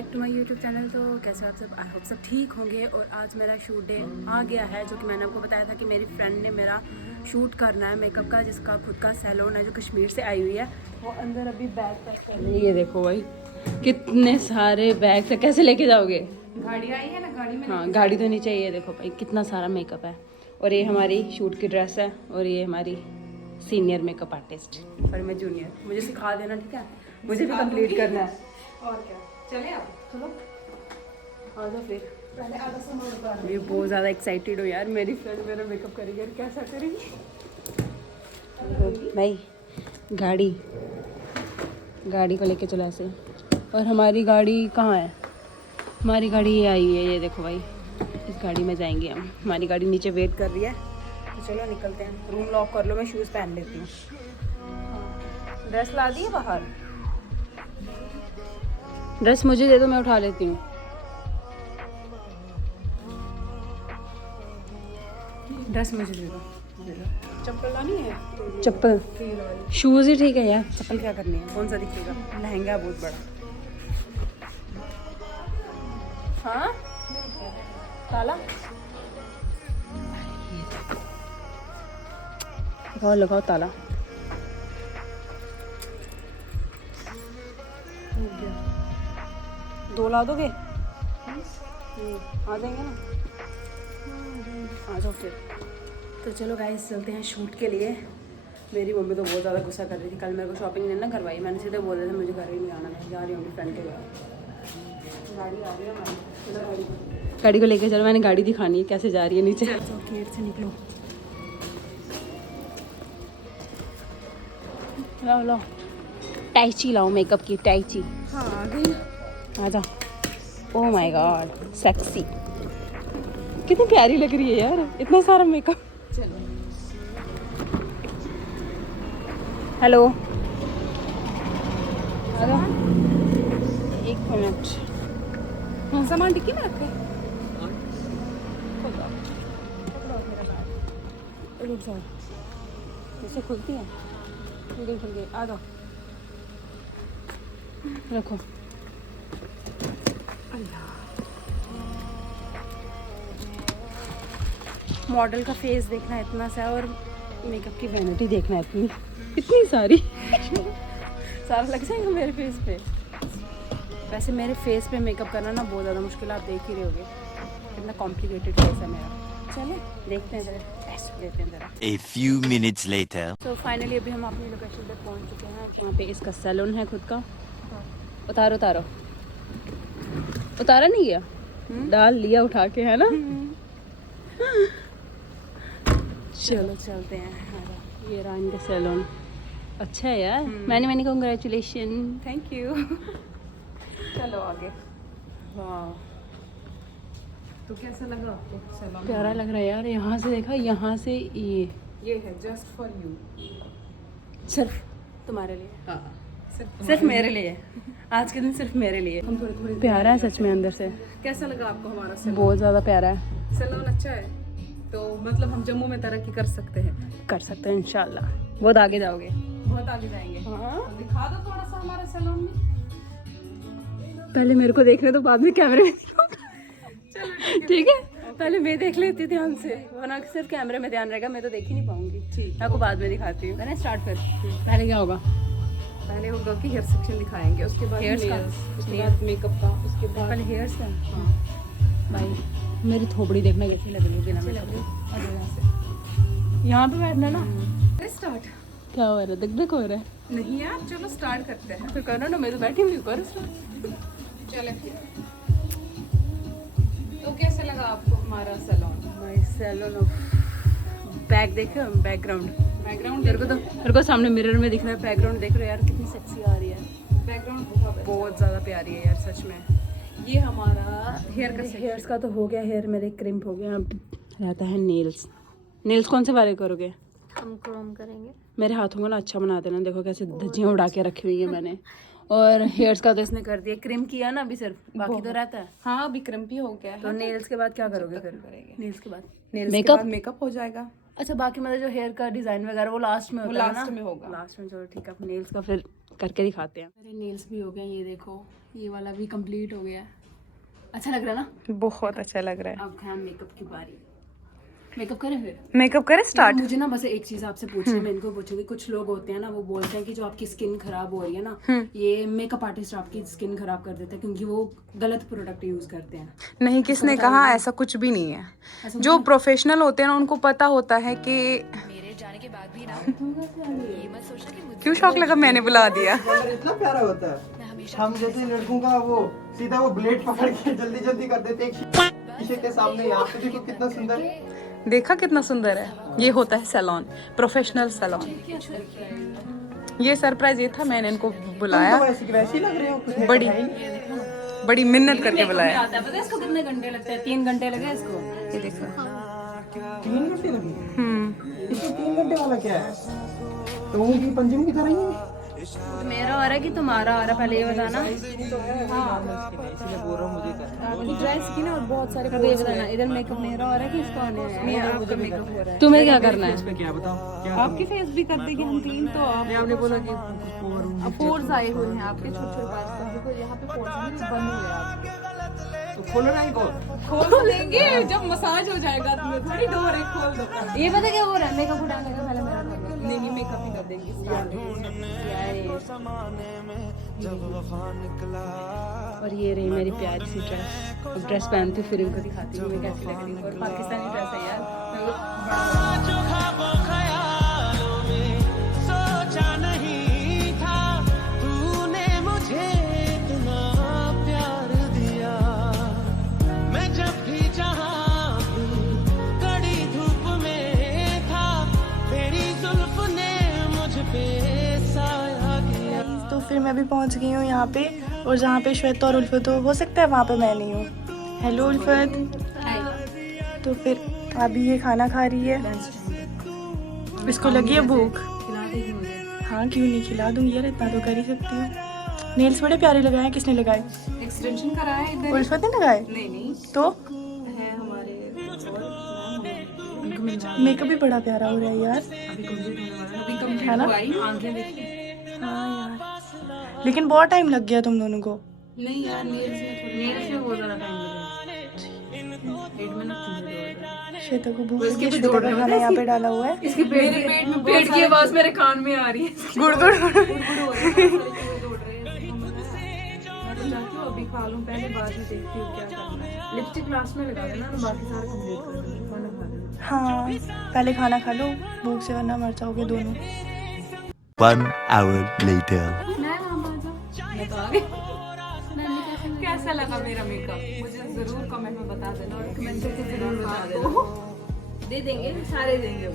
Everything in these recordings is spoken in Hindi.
Back to my YouTube channel. तो कैसे आप सब, आई होप सब ठीक होंगे। और आज मेरा शूट डे आ गया है, जो कि मैंने आपको बताया था कि मेरी फ्रेंड ने मेरा शूट करना है मेकअप का, जिसका खुद का सैलून है जो कश्मीर से आई हुई है। वो अंदर अभी बैग पैक कर रही है। ये देखो भाई कितने सारे बैग, कैसे लेके जाओगे? गाड़ी आई है ना, गाड़ी में। हाँ गाड़ी तो नहीं चाहिए। देखो भाई कितना सारा मेकअप है। और ये हमारी शूट की ड्रेस है और ये हमारी सीनियर मेकअप आर्टिस्ट और मैं जूनियर। मुझे सिखा देना, ठीक है? मुझे भी कंप्लीट करना है। और क्या, चले आप चलो आ जाओ फिर। पहले आधा सामान उतार। मैं बहुत ज़्यादा एक्साइटेड हूँ यार, मेरी फ्रेंड मेरा मेकअप करेगी। और कैसा करेगी भाई? गाड़ी को लेके चला ऐसे। और हमारी गाड़ी कहाँ है? हमारी गाड़ी ये आई है, ये देखो भाई। इस गाड़ी में जाएंगे हम। हमारी गाड़ी नीचे वेट कर रही है, तो चलो निकलते हैं। रूम लॉक कर लो, मैं शूज़ पहन लेती हूँ। ड्रेस ला दी है बाहर? ड्रेस मुझे दे दो, मैं उठा लेती हूँ। ड्रेस मुझे दे दो। चप्पल लानी है? चप्पल, शूज़ ही ठीक है यार। चप्पल क्या करनी है? कौन सा दिखेगा? लहंगा है बहुत बड़ा। हाँ ताला लगाओ, लगाओ ताला। दो ला दोगे? आ जाएंगे ना? आ जाओ फिर। तो चलो गाइस चलते हैं शूट के लिए। मेरी मम्मी तो बहुत ज़्यादा गुस्सा कर रही थी। कल मेरे को शॉपिंग नहीं ना करवाई। मैंने सीधे बोल दिया था मुझे घर ही नहीं आना, मैं जा रही हूँ फ्रेंड के घर। गाड़ी आ रही है हमारी, गाड़ी को लेके चलो। मैंने गाड़ी दिखानी है कैसे जा रही है नीचे। चलो गेट से निकलो। लाओ लाओ टाइची लाओ, मेकअप की टाइची। हाँ आ गई। आ जाओ। ओह माय गॉड सेक्सी, कितनी प्यारी लग रही है यार, इतना सारा मेकअप। चलो हेलो आ जाओ। एक मिनट। हाँ सामान डिक्की में रखे। रुक जाओ, जैसे खुलती है। खुल गई। आ जाओ, रखो। मॉडल का फेस देखना है इतना सा, और मेकअप की वैनिटी देखना है इतनी सारी। सारा लग जाएगा मेरे फेस पे। वैसे मेरे फेस पे मेकअप करना ना बहुत ज़्यादा मुश्किल है, आप देख ही रहे होगे कितना कॉम्प्लिकेटेड फेस है मेरा। चले देखते हैं जरा, टेस्ट लेते हैं जरा। A few minutes later. तो फाइनली अभी हम अपनी लोकेशन पे पहुंच चुके हैं, जहाँ पे इसका सैलून है खुद का। उतारो उतारा नहीं गया, डाल लिया उठा के, है ना? चलो चलते हैं। ये रहा इनका सैलून। अच्छा है यार। मैंने कांग्रेचुलेशन। Thank you. चलो आगे। वाह तो कैसा लगा आपको सैलून? प्यारा लग रहा है यार। यहाँ से देखा, यहाँ से ये है जस्ट फॉर यू, सिर्फ तुम्हारे लिए। हाँ सिर्फ मेरे लिए। आज के दिन सिर्फ मेरे लिए। हम थोड़ी प्यारा है सच में अंदर से। कैसा लगा आपको हमारा सैलून? बहुत ज़्यादा प्यारा है। सैलून अच्छा है, तो मतलब हम जम्मू में तरक्की कर सकते हैं। हैं इंशाल्लाह। बहुत आगे जाओगे। बहुत आगे जाएंगे। हाँ तो दिखा दो थोड़ा सा हमारा सैलून में। पहले मेरे को देख रहे तो बाद में कैमरे में चलो ठीक है। पहले मैं देख लेती ध्यान से, वरना सिर्फ कैमरे में ध्यान रहेगा, मैं तो देख ही नहीं पाऊंगी। ठीक। मैं आपको बाद में दिखाती हूँ। करें स्टार्ट फिर। पहले क्या होगा? पहले होगा कि हेयर सेक्शन दिखाएंगे, उसके बाद Hairs का? nails, उसके बाद मेकअप का, उसके बाद पहले हेयर्स का। हाँ भाई मेरी थोबड़ी देखना कैसी लग रही है बिना मेकअप के। और यहाँ से यहाँ पे बैठना ना। स्टार्ट। क्या हो रहा है? दग हो रहा है। नहीं यार, चलो स्टार्ट करते हैं। फिर करो ना, मैं तो बैठी हुई हूँ। करो स्टार्ट। चलो फिर। तो कैसे लगा आपको हमारा सैलून? भाई सैलून बैक देखो, बैकग्राउंड। बैकग्राउंड मेरे को सामने मिरर में दिख रहा है। बैकग्राउंड देख रहे हो यार, कितनी सेक्सी आ रही है। बैकग्राउंड बहुत ज़्यादा प्यारी है यार सच में। ये हमारा हेयर का हेयर्स का तो हो गया। हेयर मेरे क्रिम्प हो गया। अब रहता है नेल्स कौन से वाले करोगे? हम क्रोम करेंगे। मेरे हाथों को ना अच्छा बना देना। देखो कैसे धज्जियाँ उड़ा के रखी हुई है मैंने। और हेयर्स का तो इसने कर दिया, क्रिम किया ना अभी सिर्फ, बाकी तो रहता है। हाँ अभी क्रम्पी हो गया है। तो नेल्स के बाद क्या करोगे फिर? करेंगे नेल्स के बाद नेल्स के बाद मेकअप हो जाएगा। अच्छा बाकी मतलब जो हेयर का डिजाइन वगैरह वो लास्ट में होता है ना? लास्ट में होगा। लास्ट में। चलो ठीक है, अब नेल्स का फिर करके दिखाते हैं। मेरे नेल्स भी हो गए, ये देखो ये वाला भी कंप्लीट हो गया है। अच्छा लग रहा है ना? बहुत अच्छा लग रहा है। अब है मेकअप की बारी। मेकअप करें फिर? मेकअप करें स्टार्ट। मुझे ना बस एक चीज आपसे पूछनी है, मैं इनको पूछूंगी। कुछ लोग होते हैं ना, वो बोलते हैं कि जो आपकी स्किन खराब हो रही है ना, ये मेकअप आर्टिस्ट आपकी स्किन खराब कर देता है क्योंकि वो गलत प्रोडक्ट यूज करते हैं। नहीं, किसने कहा? ऐसा कुछ भी नहीं है। जो प्रोफेशनल होते हैं ना उनको पता होता है कि मेरे जाने के बाद भी ना ये मत सोचना कि मुझे क्यों शौक लगा मैंने बुला दिया। कलर इतना प्यारा होता है। हम जैसे लड़कों का वो सीधा वो ब्लेड पकड़ के जल्दी जल्दी कर देते हैं शीशे के सामने। यहाँ पे देखो कितना सुंदर है। देखा कितना सुंदर है। ये होता है सैलून, प्रोफेशनल सैलून। ये सरप्राइज ये था, मैंने इनको बुलाया। तो वैसे वैसे ही लग रहे हो कुछ बड़ी मिन्नत करके बुलाया। आता है पता है इसको कितने घंटे लगते हैं? 3 घंटे लगे इसको। ये देखो। 3 घंटे लगे। इसमें 3 घंटे वाला क्या है? तो उनकी पंजिम की तरह ही है। मेरा आ रहा है कि तुम्हारा आ रहा है, पहले ये बताना। इसलिए बोल रहा हूँ मुझे करना। ड्रेस की ना और बहुत सारे ये बताना, इधर मेकअप मेरा आ रहा है कि इसका आने है? नहीं, आपका मेकअप हो रहा है। तुम्हें क्या करना है? इस पे क्या बताओ क्या? आपकी फेस भी कर देंगे हम 3, तो आप आपने बोला कि अब पोर्स आए हुए हैं आपके छोटे छोटे पास, तो देखो यहाँ पे पोर्स भी बंद हुए हैं आपके। तो खोलो ना इनको। खोल देंगे जब मसाज हो जाएगा। तुम्हें थोड़ी डोर है, खोल दो। ये पता क्या हो रहा है? मेकअप उठाने का पहले मेरा कर लो। नहीं, मेकअप ही कर देंगे। और ये रही मेरी प्यारी सी ड्रेस। अब ड्रेस पहनती हूँ फिर इनको दिखाती हूँ मैं कैसी लग रही हूँ। और पाकिस्तानी ड्रेस है यार। तो फिर मैं भी पहुंच गई हूँ यहाँ पे, और जहाँ पे श्वेता और उल्फत हो सकता है वहाँ पे मैं नहीं हूँ। हेलो उल्फत। तो फिर अभी ये खाना खा रही है। इसको लगी है भूख? हाँ क्यों नहीं, खिला दूंगी यार, इतना तो कर ही सकती हूँ। नेल्स बड़े प्यारे लगाए हैं। किसने लगाए? एक्सटेंशन कराया है इधर। उल्फत ने लगाए? नहीं तो है हमारे मेकअप भी बड़ा प्यारा हो रहा है यार। है ना? आंखें देखिए। हाँ यार, लेकिन बहुत टाइम लग गया तुम दोनों को। नहीं यार, नेल्स में बहुत ज़्यादा टाइम लगेगा। 8 मिनट। श्वेता को भूख लगी है। श्वेता का खाना यहाँ पे डाला हुआ है। इसके पेट की आवाज मेरे कान में आ रही है। गुड़ गुड़ अभी खा लूं, पहले बाद में देखती हूँ क्या करना है। लिपस्टिक लास्ट में लगा देना, बाकी सारा कंप्लीट कर दूंगी। खाना खा लेना। हाँ पहले खाना खा लो, भूख से वरना मर जाओगे दोनों। 1 hour later. कैसा लगा मेरा मेकअप? मुझे जरूर कमेंट में बता देना, और कमेंट करके जरूर बता देना। दे देंगे, सारे देंगे।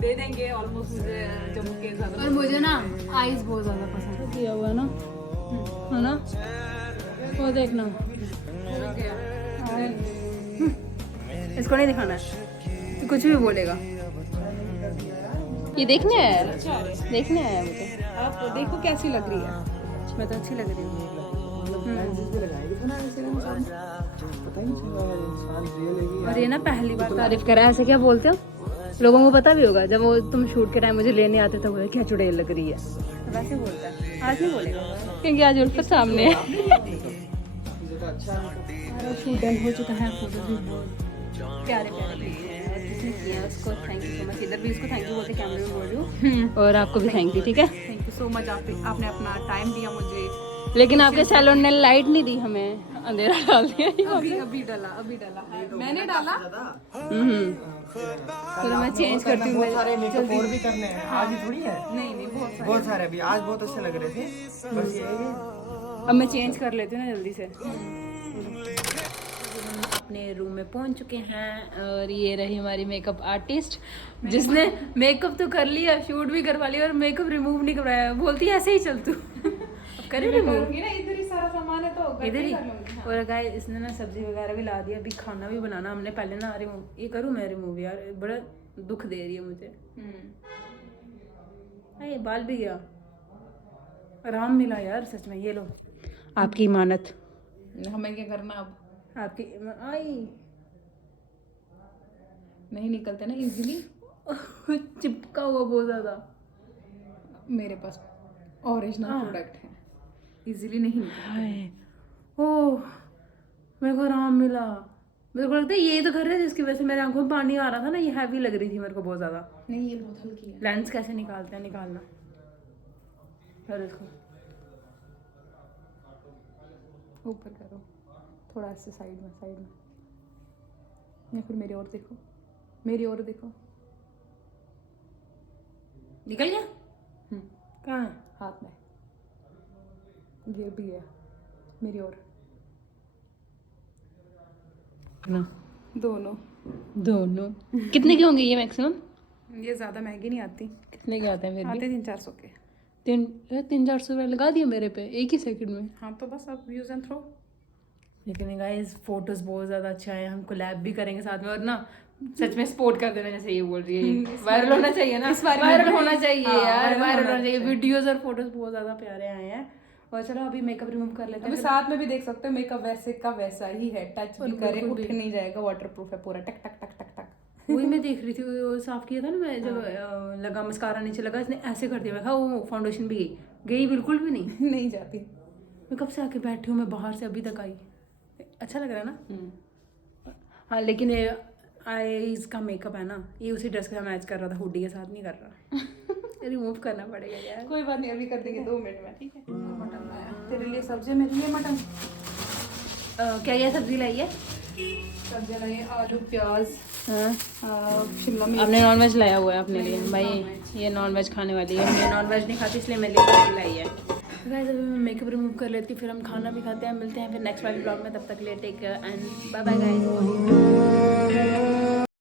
दे देंगे ऑलमोस्ट। मुझे जम्मू के ज्यादा और मुझे ना आइस बहुत ज्यादा पसंद है। किया हुआ ना, है ना? वो देखना, इसको नहीं दिखाना है तो कुछ भी बोलेगा। ये देखने आया है, देखने आया है मुझे। आप देखो कैसी लग रही है। मैं तो अच्छी लग रही हूँ। और ये ना पहली बार तारीफ करा है। ऐसे क्या बोलते हो? लोगों को पता भी होगा, जब वो तुम शूट के टाइम मुझे लेने आते थे, बोले क्या चुड़ैल लग रही है, वैसे बोलता है। आज नहीं बोलेगा क्योंकि आज उल्फत सामने है। शूट एंड हो चुका है, फोटो भी बहुत प्यारे प्यारे लिए हैं। और किसने किया है उसको थैंक यू सो मच। इधर भी इसको थैंक यू बोलते, कैमरे में बोल रही हूँ। और आपको भी थैंक यू, ठीक है? Thank you so much. आपने अपना टाइम दिया मुझे। लेकिन आपके सैलून ने लाइट नहीं दी हमें, अंधेरा डाल दिया। अभी डाला मैंने डाला। चलो मैं चेंज करती हूँ। बहुत सारे मेकअप और भी करने हैं। आज ही थोड़ी है। नहीं बहुत सारे अभी आज बहुत अच्छे लग रहे थे। बस ये है कि अब मैं चेंज कर लेती हूँ ना जल्दी से। अपने रूम में पहुंच चुके हैं और ये रही हमारी मेकअप आर्टिस्ट, जिसने मेकअप तो कर लिया, शूट भी करवा लिया और मेकअप रिमूव नहीं करवाया। बोलती है ऐसे ही चल तू। अब करे रिमूव ना, इधर ही सारा सामान है तो इधर ही। और गाइस इसने ना सब्जी वगैरह भी ला दिया, अभी खाना भी बनाना हमने। पहले ना रिमूव ये करूँ मैं रिमूव, यार बड़ा दुख दे रही है मुझे। ये बाल भी गया, आराम मिला यार सच में। ये लो आपकी इमानत। हमें क्या करना अब? आपकी आई नहीं निकलते ना इजीली। चिपका हुआ बहुत ज़्यादा। मेरे पास ओरिजिनल प्रोडक्ट है, इजीली नहीं निकलते। ओह मेरे को आराम मिला। मेरे को लगता है ये तो कर रहा है जिसकी वजह से मेरे आंखों में पानी आ रहा था ना, ये हैवी लग रही थी मेरे को बहुत ज़्यादा। नहीं ये बहुत हल्की है। लेंस कैसे निकालते हैं, निकालना फिर इसको ऊपर करो थोड़ा ऐसे साइड में, या फिर मेरी ओर देखो, मेरी ओर देखो। निकल गया। कहाँ है? हाथ में, ये भी है मेरी ओर। दोनों कितने के होंगे ये मैक्सिमम? ये ज़्यादा महंगी नहीं आती, कितने के आते हैं फिर भी? आते 300-400 के। 300-400 रुपये लगा दिए मेरे पे एक ही सेकंड में। हाँ तो बस अब यूज़ एंड थ्रो। लेकिन गाइस फोटोज बहुत ज़्यादा अच्छे आए हैं, हम कोलैब भी करेंगे साथ में। और ना सच में सपोर्ट कर देना, जैसे ये बोल रही है वायरल होना चाहिए ना, वायरल होना चाहिए यार, वायरल होना चाहिए। वीडियोस और फोटोज बहुत ज़्यादा प्यारे आए हैं। और चलो अभी मेकअप रिमूव कर लेते अभी हैं। साथ में भी देख सकते हो मेकअप वैसे का वैसा ही है, टच भी करे उठ नहीं जाएगा, वाटरप्रूफ है पूरा, टक टक टक टक टक। वही मैं देख रही थी, वो साफ किया था ना मैं जब लगा मस्कारा नीचे लगा, इसने ऐसे कर दिया। मैं कहा वो फाउंडेशन भी गई बिल्कुल भी नहीं। नहीं जाती। मैं कब से आके बैठी हूँ, मैं बाहर से अभी तक आई। अच्छा लग रहा है ना? हाँ लेकिन ये आईज का मेकअप है ना, ये उसी ड्रेस के साथ मैच कर रहा था, हुडी के साथ नहीं कर रहा। रिमूव करना पड़ेगा यार। कोई बात नहीं, अभी कर देंगे 2 मिनट में, ठीक है। मटन लाया तेरे लिए, सब्जी मेरे लिए मटन। क्या क्या सब्जी लाई है? सब्जी लाई है आलू प्याज हाँ शिमला मिर्च। आपने नॉनवेज लाया हुआ है अपने लिए भाई, ये नॉनवेज खाने वाली है। मैं नॉनवेज नहीं खाती इसलिए मेरे लिए सब्जी लाई है। गाइस अभी मैं मेकअप रिमूव कर लेती हूँ, फिर हम खाना भी खाते हैं। मिलते हैं फिर नेक्स्ट वाले ब्लॉग में, तब तक के लिए take care and bye bye guys.